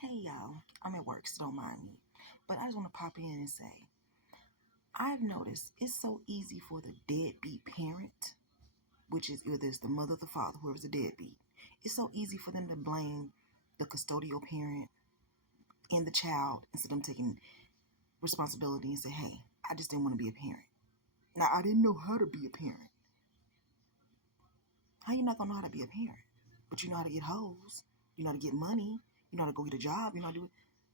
Hey y'all, I'm at work, so don't mind me. But I just want to pop in and say, I've noticed it's so easy for the deadbeat parent, which is either it's the mother or the father, whoever's a deadbeat. It's so easy for them to blame the custodial parent and the child instead of them taking responsibility and say, hey, I just didn't want to be a parent. Now, I didn't know how to be a parent. How you not going to know how to be a parent? But you know how to get hoes. You know how to get money. You know how to go get a job. You know how to do it.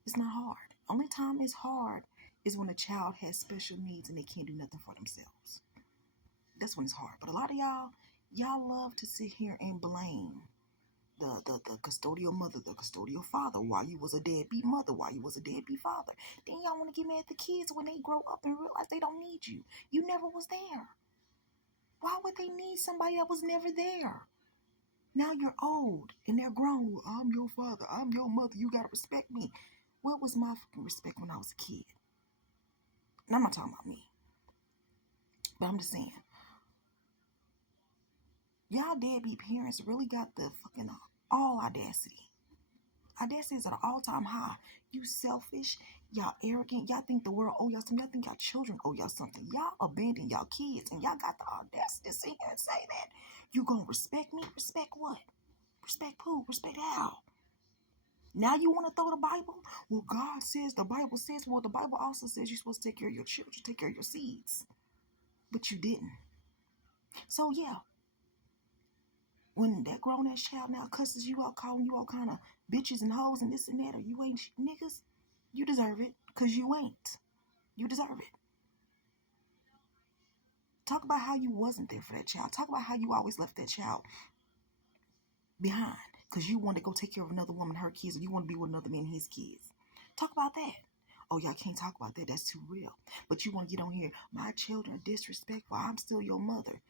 It's not hard. Only time it's hard is when a child has special needs and they can't do nothing for themselves. That's when it's hard. But a lot of y'all love to sit here and blame the custodial mother, the custodial father, why you was a deadbeat mother, why you was a deadbeat father. Then y'all want to get mad at the kids when they grow up and realize they don't need you. You never was there. Why would they need somebody that was never there? Now you're old and they're grown. Well, I'm your father. I'm your mother. You gotta respect me. What was my fucking respect when I was a kid? And I'm not talking about me. But I'm just saying, y'all deadbeat parents really got the fucking all audacity. Audacity is at an all-time high. You selfish, y'all arrogant, y'all think the world owe y'all something, y'all think y'all children owe y'all something. Y'all abandon y'all kids and y'all got the audacity to sit here and say that. You gonna respect me? Respect what? Respect who? Respect how? Now you want to throw the Bible? Well, God says, the Bible says, well, the Bible also says you're supposed to take care of your children, take care of your seeds. But you didn't. So yeah, when that grown ass child now cusses you out, calling you all kind of bitches and hoes and this and that, or you ain't niggas, you deserve it, because you ain't. You deserve it. Talk about how you wasn't there for that child. Talk about how you always left that child behind because you want to go take care of another woman, her kids, or you want to be with another man, his kids. Talk about that. Oh, y'all can't talk about that. That's too real. But you want to get on here. My children are disrespectful. I'm still your mother.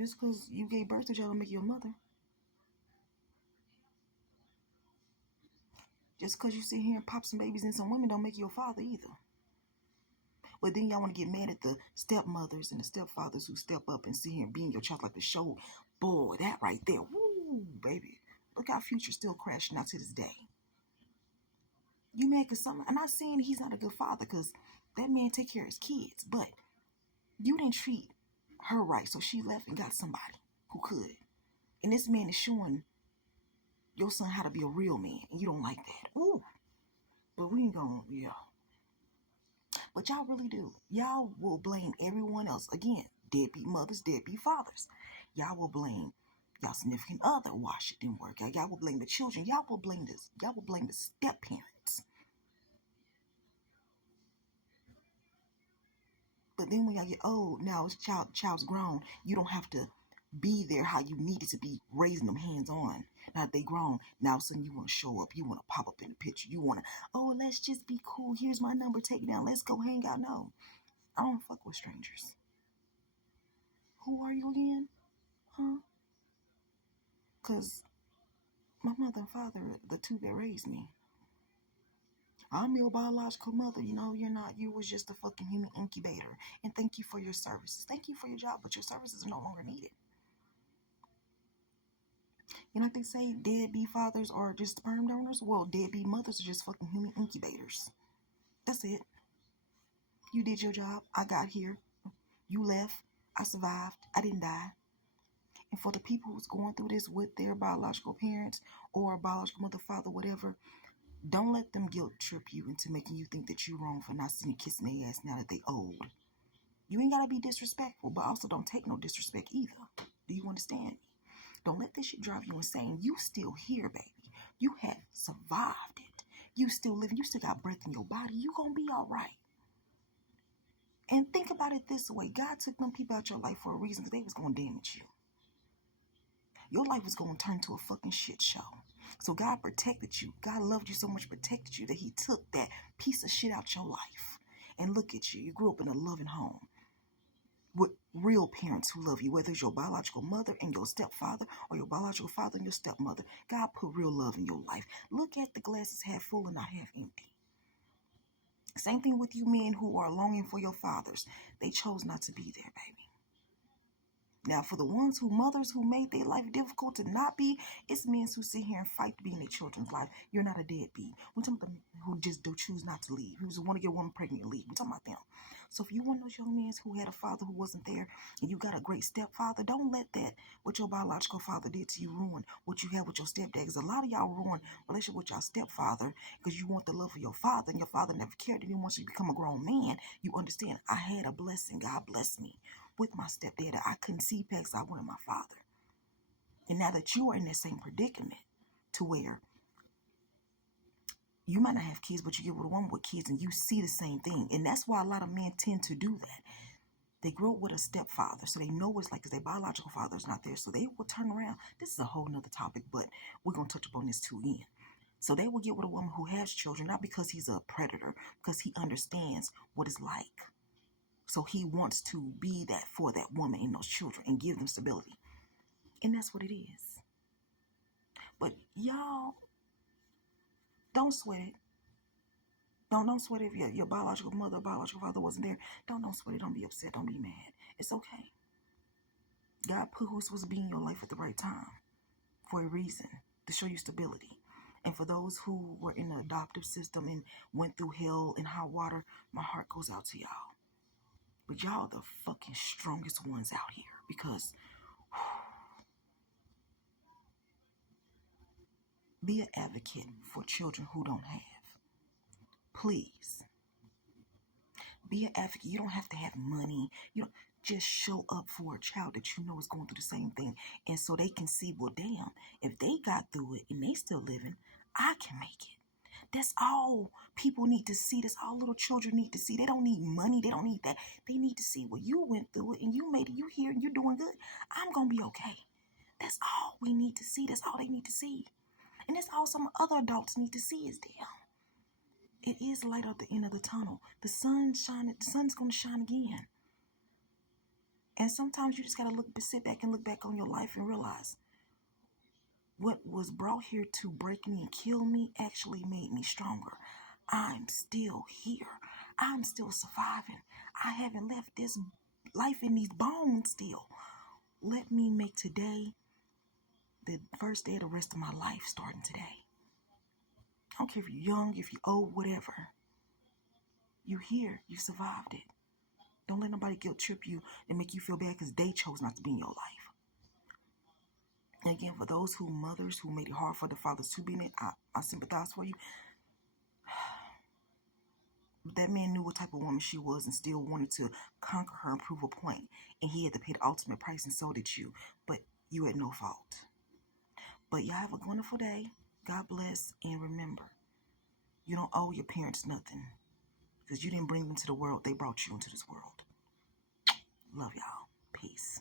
Just because you gave birth to y'all don't make you a mother. Just because you sit here and pop some babies and some women don't make you a father either. But then y'all want to get mad at the stepmothers and the stepfathers who step up and sit here and be in your child like the show. Boy, that right there. Woo, baby. Look how Future's still crashing out to this day. You mad because something, I'm not saying he's not a good father because that man take care of his kids, but you didn't treat her right, so she left and got somebody who could. And this man is showing your son how to be a real man, and you don't like that. Ooh, but we ain't gonna, yeah. But y'all really do. Y'all will blame everyone else. Again, deadbeat mothers, deadbeat fathers. Y'all will blame y'all significant other why shit didn't work out. Y'all will blame the children. Y'all will blame this. Y'all will blame the step parents. But then when y'all get old, now it's child's grown. You don't have to be there how you needed to be raising them hands on. Now that they grown, now all of a sudden you want to show up. You want to pop up in the picture. You want to, oh, let's just be cool. Here's my number. Take it down. Let's go hang out. No, I don't fuck with strangers. Who are you again? Huh? Because my mother and father, the two that raised me. I'm your biological mother. You know, you're not. You was just a fucking human incubator. And thank you for your services. Thank you for your job, but your services are no longer needed. You know, like they say deadbeat fathers are just sperm donors. Well, deadbeat mothers are just fucking human incubators. That's it. You did your job. I got here. You left. I survived. I didn't die. And for the people who's going through this with their biological parents or biological mother, father, whatever, don't let them guilt trip you into making you think that you're wrong for not sitting kissing their ass now that they old. You ain't gotta be disrespectful, but also don't take no disrespect either. Do you understand me? Don't let this shit drive you insane. You still here, baby. You have survived it. You still living. You still got breath in your body. You gonna be all right. And think about it this way. God took them people out your life for a reason because they was gonna damage you. Your life was gonna turn to a fucking shit show. So God protected you. God loved you so much, protected you that he took that piece of shit out your life. And look at you. You grew up in a loving home with real parents who love you, whether it's your biological mother and your stepfather or your biological father and your stepmother. God put real love in your life. Look at the glasses half full and not half empty. Same thing with you men who are longing for your fathers. They chose not to be there, baby. Now, for the ones who mothers who made their life difficult to not be, it's men who sit here and fight to be in their children's life. You're not a deadbeat. We're talking about them who just do choose not to leave, who want to get a woman pregnant and leave. We're talking about them. So if you want those young men who had a father who wasn't there, and you got a great stepfather, don't let that what your biological father did to you ruin what you have with your stepdad. Because a lot of y'all ruin relationship with your stepfather because you want the love of your father, and your father never cared. And then once you become a grown man, you understand I had a blessing. God blessed me with my stepdad. I couldn't see past I wanted my father. And now that you are in that same predicament to where you might not have kids, but you get with a woman with kids and you see the same thing. And that's why a lot of men tend to do that. They grow up with a stepfather, so they know what it's like because their biological father is not there. So they will turn around. This is a whole nother topic, but we're going to touch upon this too in. So they will get with a woman who has children, not because he's a predator, because he understands what it's like. So he wants to be that for that woman and those children and give them stability. And that's what it is. But y'all, don't sweat it. Don't sweat it if your biological mother or biological father wasn't there. Don't sweat it. Don't be upset. Don't be mad. It's okay. God put who's supposed to be in your life at the right time for a reason, to show you stability. And for those who were in the adoptive system and went through hell and hot water, my heart goes out to y'all. But y'all the fucking strongest ones out here because be an advocate for children who don't have. Please. Be an advocate. You don't have to have money. You don't just show up for a child that you know is going through the same thing. And so they can see, well, damn, if they got through it and they still living, I can make it. That's all people need to see. That's all little children need to see. They don't need money. They don't need that. They need to see, well, you went through it and you made it. You here and you're doing good. I'm going to be okay. That's all we need to see. That's all they need to see. And that's all some other adults need to see is, damn, it is light at the end of the tunnel. The sun's going to shine again. And sometimes you just got to sit back and look back on your life and realize what was brought here to break me and kill me actually made me stronger. I'm still here. I'm still surviving. I haven't left this life in these bones still. Let me make today the first day of the rest of my life starting today. I don't care if you're young, if you're old, whatever. You're here. You survived it. Don't let nobody guilt trip you and make you feel bad because they chose not to be in your life. And again, for those mothers who made it hard for the fathers to be in it, I sympathize for you. That man knew what type of woman she was and still wanted to conquer her and prove a point. And he had to pay the ultimate price, and so did you. But you had no fault. But y'all have a wonderful day. God bless. And remember, you don't owe your parents nothing. Because you didn't bring them to the world. They brought you into this world. Love y'all. Peace.